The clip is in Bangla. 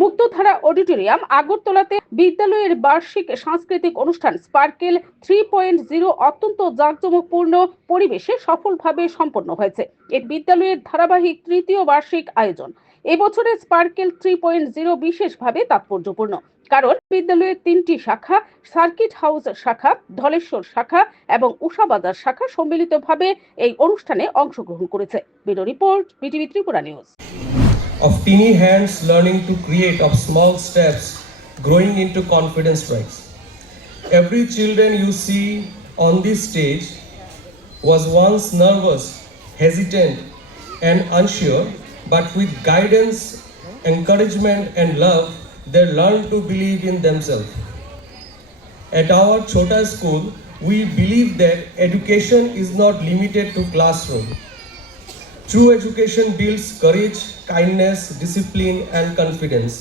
মুক্তধারা অডিটোরিয়াম আগরতলাতে বিদ্যালয়ের বার্ষিক সাংস্কৃতিক অনুষ্ঠান স্পার্কেল 3.0 অত্যন্ত জাঁকজমকপূর্ণ পরিবেশে সফলভাবে সম্পন্ন হয়েছে। এর বিদ্যালয়ের ধারাবাহিক তৃতীয় বার্ষিক আয়োজন। এবছরের স্পার্কেল 3.0 বিশেষভাবে তাৎপর্যপূর্ণ, কারণ বিদ্যালয়ের 3টি শাখা, সার্কিট হাউস শাখা, ধলেশ্বর শাখা এবং উষাবাজার শাখা সম্মিলিতভাবে এই অনুষ্ঠানে অংশগ্রহণ করেছে। Bureau report, BTV Tripura news. Of teeny hands learning to create, of small steps growing into confidence strikes. Every children you see on this stage was once nervous, hesitant and unsure, but with guidance, encouragement and love, they learn to believe in themselves. At our Chota school, we believe that education is not limited to classroom. True education builds courage, kindness, discipline and confidence.